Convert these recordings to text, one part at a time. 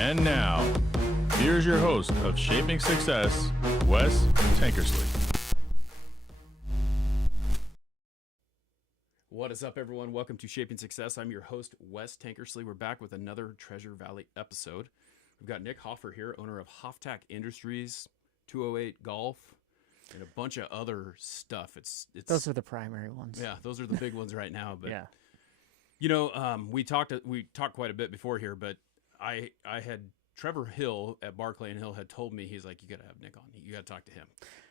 And now, here's your host of Shaping Success, Wes Tankersley. What is up, everyone? Welcome to Shaping Success. I'm your host, Wes Tankersley. We're back with another Treasure Valley episode. We've got Nick Hoffer here, owner of Hoftac Industries, 208 Golf, and a bunch of other stuff. It's Those are the primary ones. Yeah, those are the big ones right now. But yeah. You know, we talked quite a bit before here, but I had Trevor Hill at Barclay and Hill had told me, he's like, you got to have Nick on. You got to talk to him.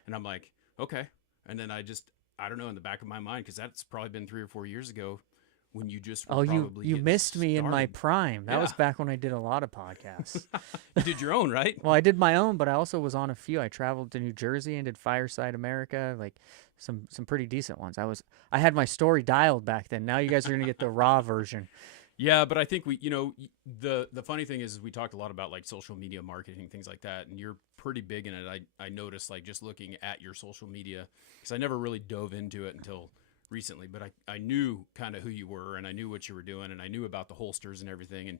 And I'm like, okay. And then I don't know, in the back of my mind, because that's probably been 3 or 4 years ago when you just were you missed me in my prime. That was back when I did a lot of podcasts. You did your own, right? Well, I did my own, but I also was on a few. I traveled to New Jersey and did Fireside America, like some pretty decent ones. I had my story dialed back then. Now you guys are going to get the raw version. Yeah, but I think the funny thing is we talked a lot about like social media marketing, things like that, and you're pretty big in it. I noticed, like, just looking at your social media, because I never really dove into it until recently, but I knew kind of who you were, and I knew what you were doing, and I knew about the holsters and everything, and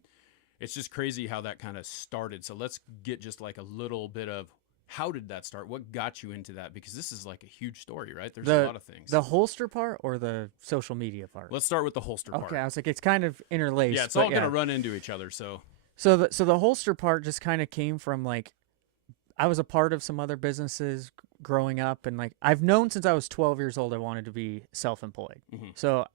it's just crazy how that kind of started. So let's get just like a little bit of, how did that start? What got you into that? Because this is like a huge story, right? There's a lot of things. The holster part or the social media part? Let's start with the holster part. Okay, I was like, it's kind of interlaced. Yeah, it's all going to run into each other. So the holster part just kind of came from, like, I was a part of some other businesses growing up, and like I've known since I was 12 years old I wanted to be self-employed. Mm-hmm. So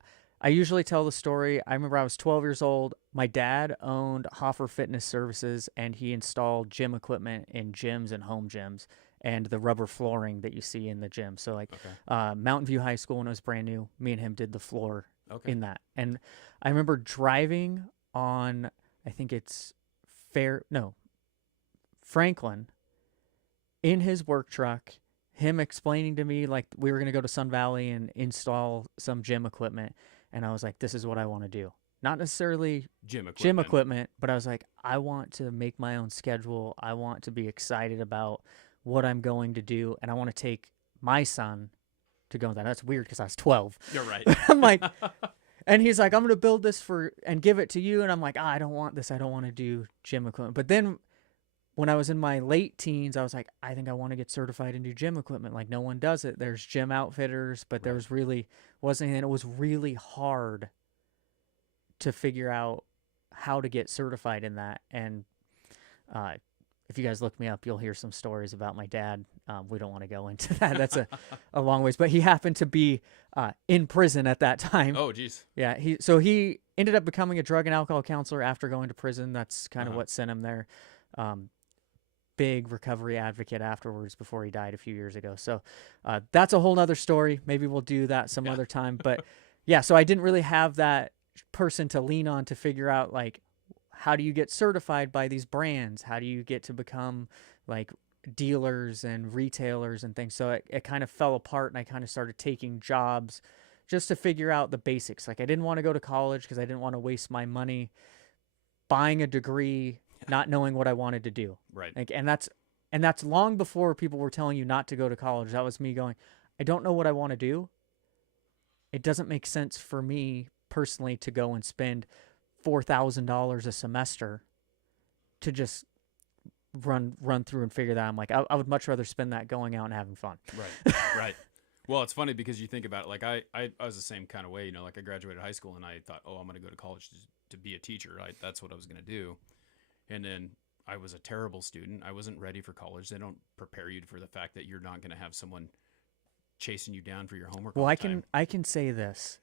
I usually tell the story. I remember I was 12 years old. My dad owned Hoffer Fitness Services, and he installed gym equipment in gyms and home gyms and the rubber flooring that you see in the gym. So like Mountain View High School, when it was brand new, me and him did the floor in that. And I remember driving on, I think it's Franklin, in his work truck, him explaining to me, like, we were going to go to Sun Valley and install some gym equipment. And I was like, this is what I want to do. Not necessarily gym equipment, but I was like, I want to make my own schedule. I want to be excited about what I'm going to do. And I want to take my son to go with that. That's weird because I was 12. You're right. I'm like, and he's like, I'm going to build this and give it to you. And I'm like, I don't want this. I don't want to do gym equipment. But then when I was in my late teens, I was like, I think I want to get certified and do gym equipment. Like, no one does it. There's gym outfitters, but there wasn't, and it was really hard to figure out how to get certified in that. And if you guys look me up, you'll hear some stories about my dad. We don't want to go into that. That's a long ways, but he happened to be in prison at that time. Oh, geez. Yeah. He ended up becoming a drug and alcohol counselor after going to prison. That's kind of what sent him there. Big recovery advocate afterwards before he died a few years ago. So that's a whole nother story. Maybe we'll do that some other time. But yeah, so I didn't really have that person to lean on to figure out, like, how do you get certified by these brands? How do you get to become like dealers and retailers and things? So it kind of fell apart, and I kind of started taking jobs just to figure out the basics. Like, I didn't want to go to college because I didn't want to waste my money buying a degree, not knowing what I wanted to do. Right. Like, and that's long before people were telling you not to go to college. That was me going, I don't know what I want to do. It doesn't make sense for me personally to go and spend $4,000 a semester to just run through and figure that. I'm like, I would much rather spend that going out and having fun. Right. Right. Well, it's funny because you think about it. Like, I was the same kind of way, like I graduated high school and I thought, oh, I'm going to go to college to be a teacher. That's what I was going to do. And then I was a terrible student. I wasn't ready for college. They don't prepare you for the fact that you're not going to have someone chasing you down for your homework. Well, I can say this.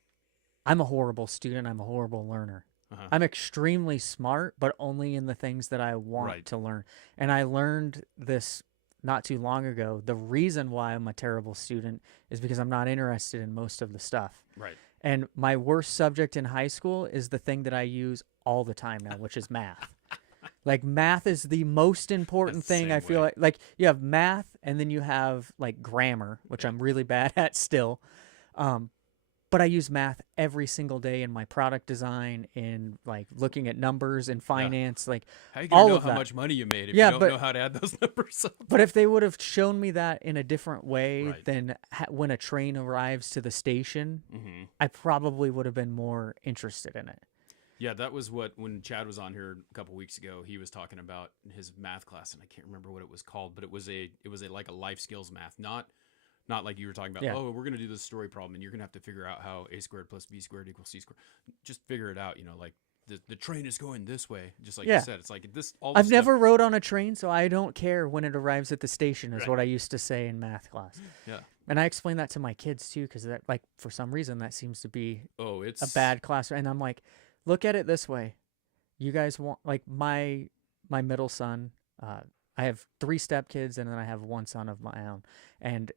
I'm a horrible student. I'm a horrible learner. Uh-huh. I'm extremely smart, but only in the things that I want to learn. And I learned this not too long ago. The reason why I'm a terrible student is because I'm not interested in most of the stuff. Right. And my worst subject in high school is the thing that I use all the time now, which is math. Like, math is the most important thing. I feel like you have math, and then you have like grammar, which I'm really bad at still. But I use math every single day in my product design, in like looking at numbers and finance, like how you gonna know how much money you made if you don't know how to add those numbers up? But if they would have shown me that in a different way than when a train arrives to the station, I probably would have been more interested in it. Yeah, that was what, when Chad was on here a couple weeks ago, he was talking about his math class, and I can't remember what it was called, but it was a like a life skills math, not like you were talking about. Yeah. Oh, we're gonna do this story problem, and you're gonna have to figure out how a squared plus b squared equals c squared. Just figure it out. Like the train is going this way, just like Yeah. you said. It's like this. All this I've stuff- never rode on a train, so I don't care when it arrives at the station, is Right. what I used to say in math class. Yeah. And I explain that to my kids too, because that, like, for some reason, that seems to be Oh, it's a bad class. And I'm like, look at it this way. You guys want, like, my middle son, I have 3 stepkids, and then I have 1 son of my own. And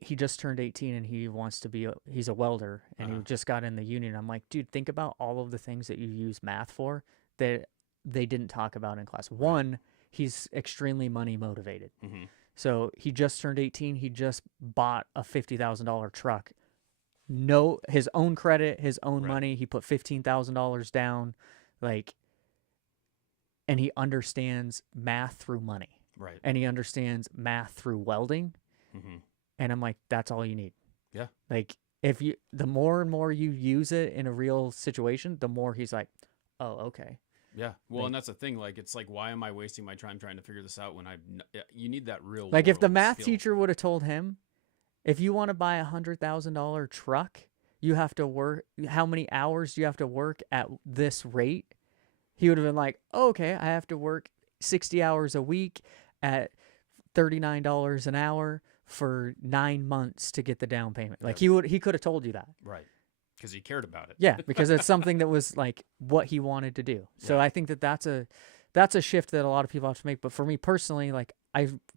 he just turned 18, and he wants to be he's a welder, and he just got in the union. I'm like, dude, think about all of the things that you use math for that they didn't talk about in class. One, he's extremely money motivated. Mhm. So he just turned 18. He just bought a $50,000 truck. No, his own credit, his own Right. money. He put $15,000 down, like, and he understands math through money, right. and he understands math through welding. hmm And I'm like, that's all you need. Yeah. Like, the more and more you use it in a real situation, the more he's like, oh, okay. Yeah. Well, Like- and that's the thing. Like, it's like, why am I wasting my time trying to figure this out when you need that real Like, if the world math skill. teacher would have told him, if you want to buy a $100,000 truck, you have to work, how many hours do you have to work at this rate? He would have been like, oh, okay, I have to work 60 hours a week at $39 an hour for 9 months to get the down payment. Like, he could have told you that. Right. Because he cared about it. Yeah, because it's something that was like what he wanted to do. So Yeah. I think that that's a shift that a lot of people have to make. But for me personally, like,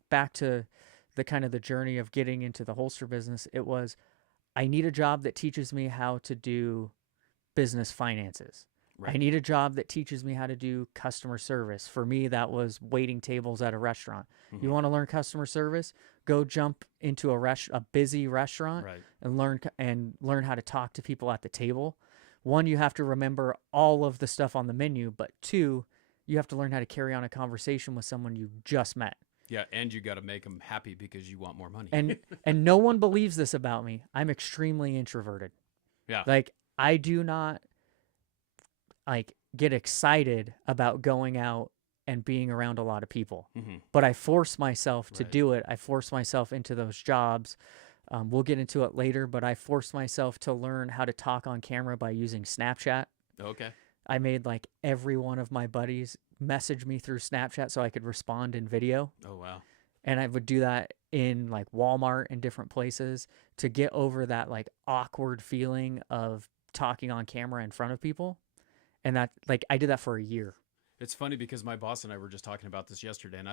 back to the kind of the journey of getting into the holster business, it was, I need a job that teaches me how to do business finances. I Right. need a job that teaches me how to do customer service. For me, that was waiting tables at a restaurant. Mhm. You want to learn customer service? Go jump into a busy restaurant Right. and learn how to talk to people at the table. One, you have to remember all of the stuff on the menu, but 2, you have to learn how to carry on a conversation with someone you just met. Yeah, and you got to make them happy because you want more money. And no one believes this about me. I'm extremely introverted. Yeah. Like, I do not like get excited about going out and being around a lot of people. Mhm. But I force myself to Right. do it. I force myself into those jobs. We'll get into it later, but I forced myself to learn how to talk on camera by using Snapchat. Okay. I made like every one of my buddies message me through Snapchat so I could respond in video. Oh, wow. And I would do that in like Walmart and different places to get over that like awkward feeling of talking on camera in front of people. And that, like, I did that for a year. It's funny because my boss and I were just talking about this yesterday, and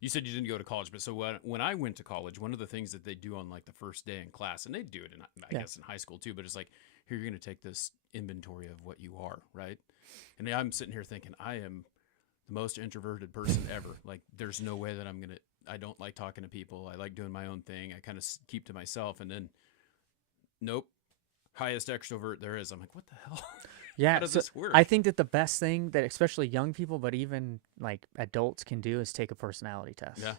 you said you didn't go to college, but so when I went to college, one of the things that they do on like the first day in class, and they do it in, I guess, in high school too, but it's like, here, you're going to take this inventory of what you are, right? And I'm sitting here thinking, I am the most introverted person ever. Like, there's no way that I don't like talking to people. I like doing my own thing. I kind of keep to myself, and then, nope, highest extrovert there is. I'm like, what the hell? Yeah. How does this work? I think that the best thing that especially young people, but even like adults can do is take a personality test. Yeah.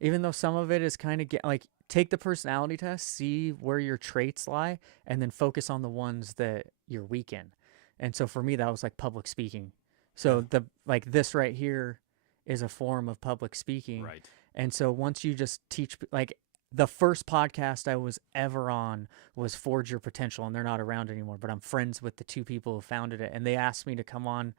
Even though some of it is kind of take the personality test, see where your traits lie, and then focus on the ones that you're weak in. And so for me, that was like public speaking. So this right here is a form of public speaking. Right. And so once you just teach, like, the first podcast I was ever on was Forge Your Potential, and they're not around anymore, but I'm friends with the 2 people who founded it, and they asked me to come on.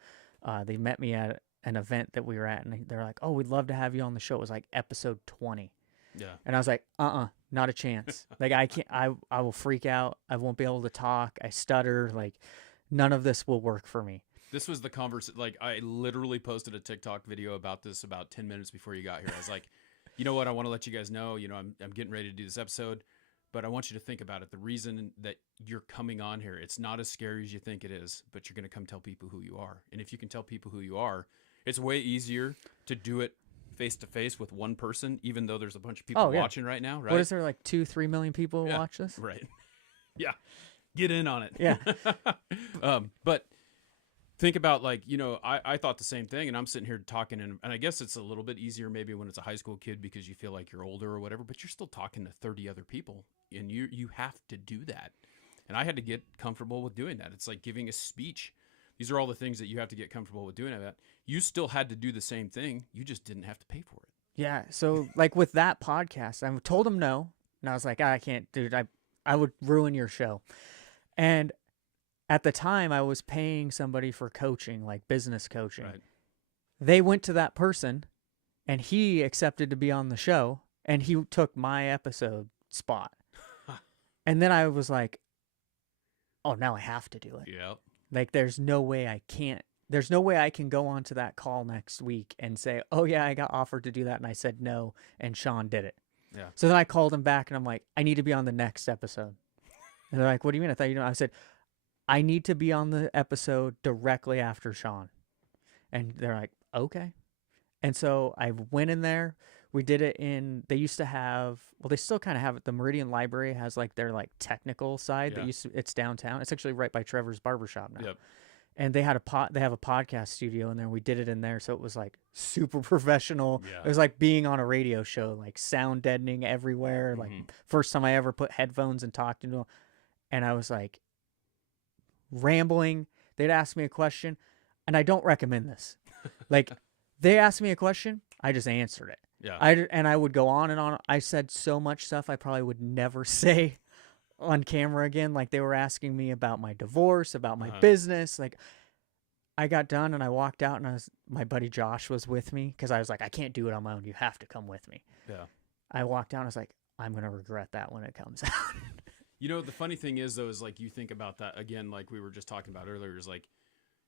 They met me at an event that we were at, and they're like, oh, we'd love to have you on the show. It was like episode 20. Yeah. And I was like, not a chance. Like, I can't, I will freak out. I won't be able to talk. I stutter. Like, none of this will work for me. This was the conversation. Like, I literally posted a TikTok video about this about 10 minutes before you got here. I was like, you know what? I want to let you guys know, I'm getting ready to do this episode, but I want you to think about it. The reason that you're coming on here, it's not as scary as you think it is, but you're going to come tell people who you are. And if you can tell people who you are, it's way easier to do it face to face with one person, even though there's a bunch of people watching right now, right? What is there, like 2-3 million people who watch this? Right. Yeah. Get in on it. Yeah. But think about, like, I thought the same thing, and I'm sitting here talking, and I guess it's a little bit easier maybe when it's a high school kid because you feel like you're older or whatever, but you're still talking to 30 other people, and you have to do that. And I had to get comfortable with doing that. It's like giving a speech. These are all the things that you have to get comfortable with doing that. You still had to do the same thing. You just didn't have to pay for it. Yeah. So like with that podcast, I told him no, and I was like, I can't, dude. I would ruin your show. And at the time, I was paying somebody for coaching, like business coaching. Right. They went to that person, and he accepted to be on the show, and he took my episode spot. And then I was like, oh, now I have to do it. Yeah. Like, there's no way I can go onto that call next week and say, oh, yeah, I got offered to do that. And I said no, and Sean did it. Yeah. So then I called him back, and I'm like, I need to be on the next episode. And they're like, what do you mean? I thought you know. I said, I need to be on the episode directly after Sean. And they're like, okay. And so I went in there. We did it they used to have, well, they still kind of have it. The Meridian Library has like their like technical side Yeah. it's downtown. It's actually right by Trevor's Barbershop now. Yep. And they have a podcast studio in there. We did it in there. So it was like super professional. Yeah. It was like being on a radio show, like sound deadening everywhere. Like first time I ever put headphones and talked into them. And I was like rambling. They'd ask me a question, and I don't recommend this. Like they asked me a question, I just answered it. Yeah. I would go on and on. I said so much stuff I probably would never say on camera again. Like they were asking me about my divorce, about my business. Like I got done and I walked out, and my buddy Josh was with me because I was like, I can't do it on my own. You have to come with me. Yeah. I walked out and I was like, I'm going to regret that when it comes out. You know, the funny thing is, though, is like you think about that again, like we were just talking about earlier, is like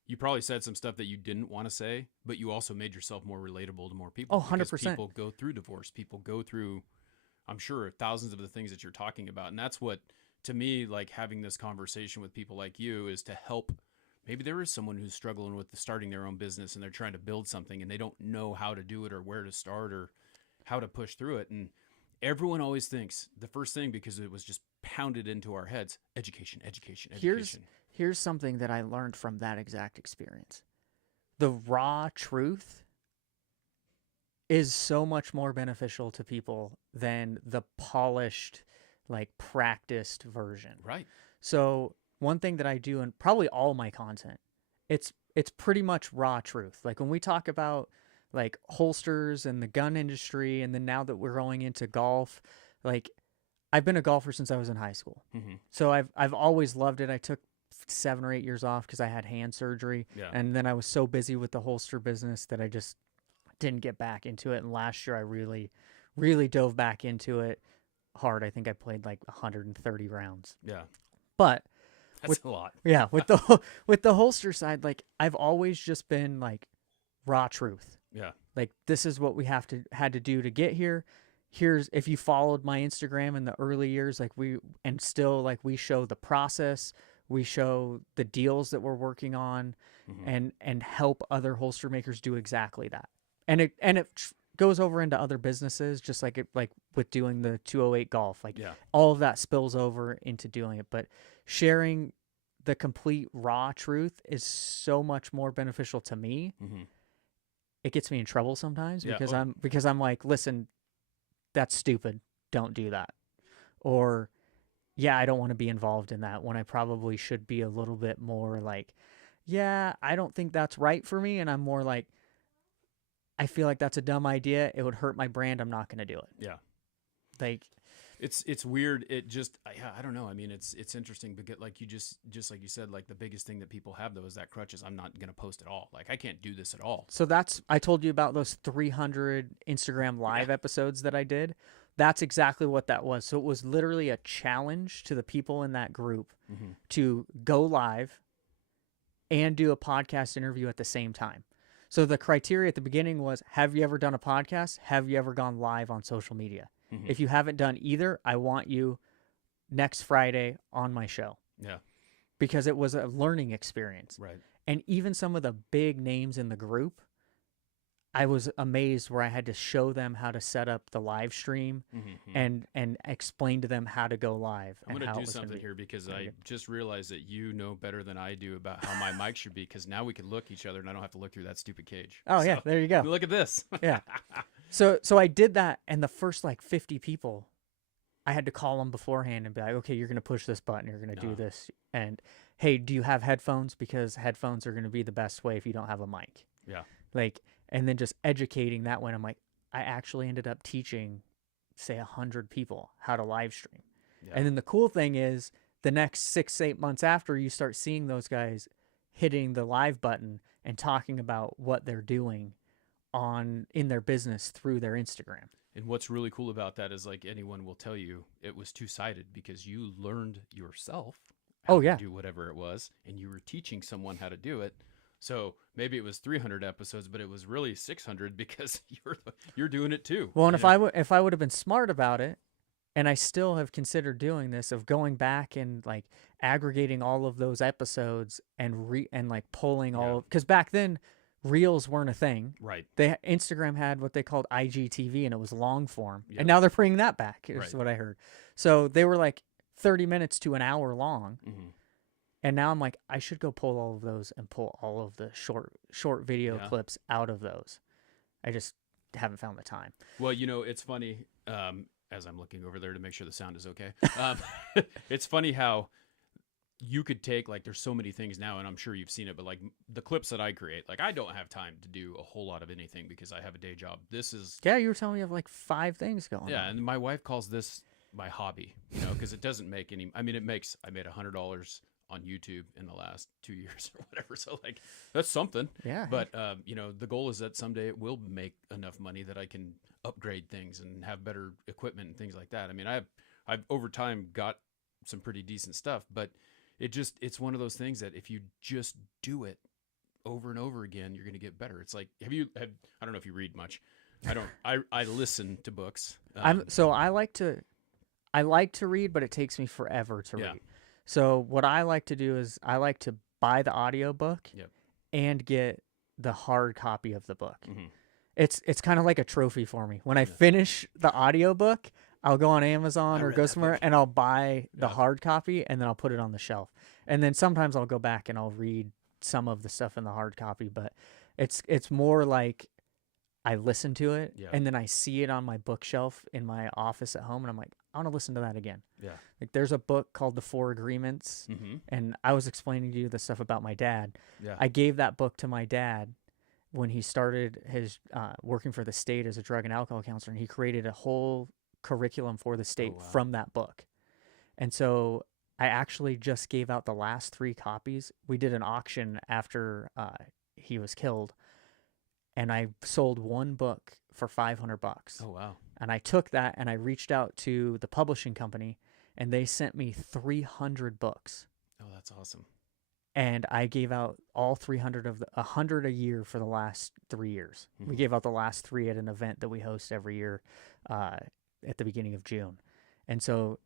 you probably said some stuff that you didn't want to say, but you also made yourself more relatable to more people. Oh, 100%. Because people go through divorce. People go through, I'm sure, thousands of the things that you're talking about. And that's what, to me, like having this conversation with people like you is to help. Maybe there is someone who's struggling with starting their own business and they're trying to build something and they don't know how to do it or where to start or how to push through it. And everyone always thinks the first thing, because it was just pounded into our heads, education. Here's something that I learned from that exact experience. The raw truth is so much more beneficial to people than the polished, like practiced version. Right. So one thing that I do in probably all my content, it's pretty much raw truth. Like when we talk about like holsters and the gun industry, and then now that we're going into golf, like I've been a golfer since I was in high school. Mm-hmm. So I've always loved it. I took 7 or 8 years off because I had hand surgery. Yeah. And then I was so busy with the holster business that I just didn't get back into it. And last year I really, really dove back into it hard. I think I played like 130 rounds. Yeah. But That's a lot. yeah, with the holster side, like I've always just been like raw truth. Yeah. Like this is what we had to do to get here. Here's, if you followed my Instagram in the early years, like we show the process, we show the deals that we're working on, and help other holster makers do exactly that. And it goes over into other businesses, just like with doing the 208 golf, like all of that spills over into doing it. But sharing the complete raw truth is so much more beneficial to me. Mm-hmm. It gets me in trouble sometimes because Yeah. I'm like, listen, that's stupid. Don't do that. Or, yeah, I don't want to be involved in that when I probably should be a little bit more like, yeah, I don't think that's right for me. And I'm more like, I feel like that's a dumb idea. It would hurt my brand. I'm not going to do it. Yeah. Like, it's weird. It just, I don't know. I mean, it's interesting because like you just like you said, like the biggest thing that people have though is that crutch is I'm not going to post at all. Like I can't do this at all. so I told you about those 300 Instagram live episodes that I did. That's exactly what that was. So it was literally a challenge to the people in that group to go live and do a podcast interview at the same time. So the criteria at the beginning was, have you ever done a podcast? Have you ever gone live on social media? If you haven't done either, I want you next Friday on my show. Yeah. Because it was a learning experience. Right. And even some of the big names in the group, I was amazed where I had to show them how to set up the live stream and explain to them how to go live. I'm going to do something here because I just realized that you know better than I do about how my mic should be, because now we can look each other and I don't have to look through that stupid cage. Oh, yeah, there you go. Look at this. Yeah. So I did that, and the first like 50 people, I had to call them beforehand and be like, okay, you're going to push this button, you're going to do Uh-huh. this, and hey, do you have headphones? Because headphones are going to be the best way if you don't have a mic. Yeah. Like, and then just educating that way. I'm like, I actually ended up teaching, say, 100 people how to live stream. Yeah. And then the cool thing is, the next 6-8 months after, you start seeing those guys hitting the live button and talking about what they're doing in their business through their Instagram. And what's really cool about that is, like, anyone will tell you, it was two-sided because you learned yourself how Oh, yeah. to do whatever it was, and you were teaching someone how to do it. So maybe it was 300 episodes, but it was really 600 because you're doing it too. Well, and you know? if I would have been smart about it, and I still have considered doing this, of going back and like aggregating all of those episodes and like pulling Yeah. all, because back then reels weren't a thing. Right. Instagram had what they called IGTV, and it was long form, Yep. and now they're bringing that back. Is Right. what I heard. So they were like 30 minutes to an hour long, Mm-hmm. and now I'm like, I should go pull all of those and pull all of the short video Yeah. clips out of those. I just haven't found the time. Well, it's funny, as I'm looking over there to make sure the sound is okay. It's funny how you could take, like, there's so many things now, and I'm sure you've seen it, but like the clips that I create, like, I don't have time to do a whole lot of anything because I have a day job. This is, Yeah, you were telling me you have like 5 things going yeah. on. And my wife calls this my hobby, because it doesn't make any, I made $100 on YouTube in the last 2 years or whatever. So, like, that's something. Yeah. But the goal is that someday it will make enough money that I can upgrade things and have better equipment and things like that. I mean, I've over time got some pretty decent stuff, but it's one of those things that if you just do it over and over again, you're going to get better. It's like, I don't know if you read much. I don't. I listen to books. I like to read, but it takes me forever to Yeah. read. So what I like to do is I like to buy the audiobook Yep. and get the hard copy of the book. Mhm. It's kind of like a trophy for me. When I finish the audiobook, I'll go on Amazon I or read go that somewhere book. and I'll buy the Yeah. hard copy, and then I'll put it on the shelf. And then sometimes I'll go back and I'll read some of the stuff in the hard copy, but it's more like I listen to it Yeah. and then I see it on my bookshelf in my office at home, and I'm like, I want to listen to that again. Yeah. Like, there's a book called The Four Agreements, Mm-hmm. and I was explaining to you the stuff about my dad. Yeah. I gave that book to my dad when he started his working for the state as a drug and alcohol counselor, and he created a whole curriculum for the state wow. from that book. And so I actually just gave out the last 3 copies. We did an auction after he was killed, and I sold one book for $500. Oh, wow. And I took that and I reached out to the publishing company, and they sent me 300 books. Oh, that's awesome. And I gave out all 300 of 100 a year for the last 3 years. We Mhm. gave out the last 3 at an event that we host every year at the beginning of June. And so,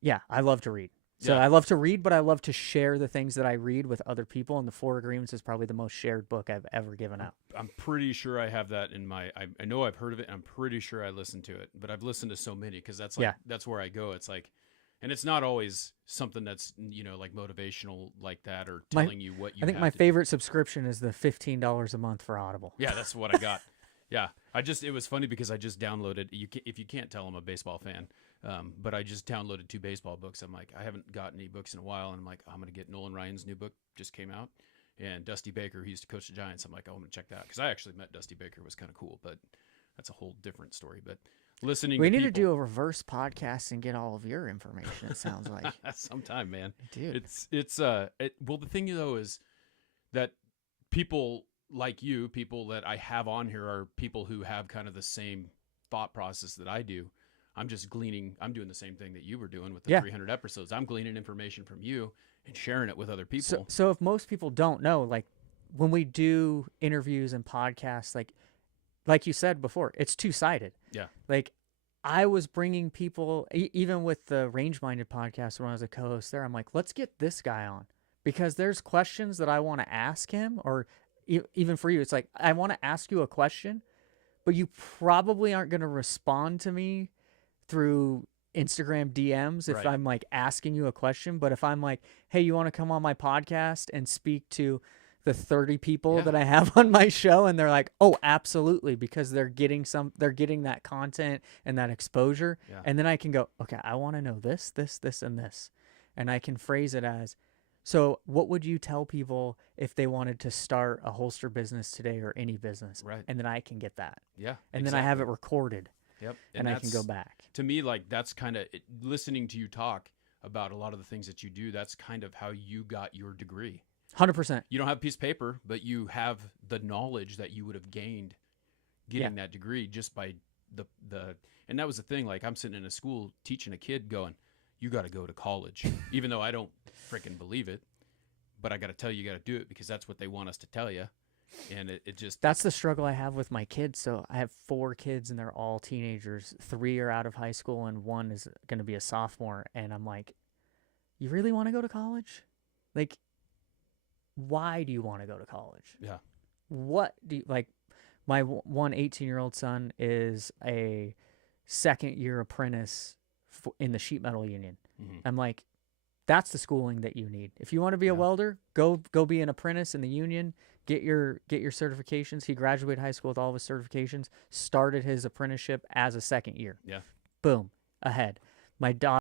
yeah, I love to read. So Yeah. I love to read, but I love to share the things that I read with other people. And The Four Agreements is probably the most shared book I've ever given out. I'm pretty sure I have that in my. I know I've heard of it. And I'm pretty sure I listened to it, but I've listened to so many because that's like Yeah. that's where I go. It's like, and it's not always something that's like motivational like that or My- telling you what you. I think have my to do. favorite subscription is the $15 a month for Audible. Yeah, that's what I got. Yeah, it was funny because I just downloaded. If you can't tell, I'm a baseball fan. But I just downloaded 2 baseball books. I'm like, I haven't gotten any books in a while, and I'm like, I'm gonna get Nolan Ryan's new book, just came out, and Dusty Baker, who used to coach the Giants. I'm like, oh, I'm gonna check that because I actually met Dusty Baker. It was kind of cool, but that's a whole different story. But listening, We to need to people, do a reverse podcast and get all of your information, it sounds like. sometime, man. Dude. Well, the thing though is that people like you, people that I have on here, are people who have kind of the same thought process that I do. I'm just gleaning. I'm doing the same thing that you were doing with the Yeah. 300 episodes. I'm gleaning information from you and sharing it with other people. So if most people don't know, like, when we do interviews and podcasts, like you said before, it's two-sided. Yeah. Like, I was bringing people, even with the Range Minded podcast when I was a co-host there, I'm like, let's get this guy on, because there's questions that I want to ask him, or even for you, it's like, I want to ask you a question, but you probably aren't going to respond to me through Instagram DMs if Right. I'm like asking you a question. But if I'm like, hey, you want to come on my podcast and speak to the 30 people Yeah. that I have on my show, and they're like, "Oh, absolutely," because they're getting that content and that exposure, Yeah. and then I can go, "Okay, I want to know this, this, this, and this," and I can phrase it as, "So, what would you tell people if they wanted to start a holster business today or any business?" Right. And then I can get that, Yeah. and then I have it recorded, Yep. and I can go that's- back. To me, like that's kind of listening to you talk about a lot of the things that you do. That's kind of how you got your degree. 100%. You don't have a piece of paper, but you have the knowledge that you would have gained getting that degree just by the and that was the thing. Like I'm sitting in a school teaching a kid going, you got to go to college, even though I don't freaking believe it, but I got to tell you, you got to do it because that's what they want us to tell you. And it just, That's the struggle I have with my kids. So I have 4 kids and they're all teenagers. 3 are out of high school and 1 is going to be a sophomore. And I'm like, you really want to go to college? Like, why do you want to go to college? yeah, What do you like? My one 18-year-old son is a second-year apprentice in the sheet metal union. Mhm. I'm like, that's the schooling that you need. If you want to be a Yeah. welder, go be an apprentice in the union. Get your certifications. He graduated high school with all of his certifications. Started his apprenticeship as a second year. Yeah. Boom, ahead. My daughter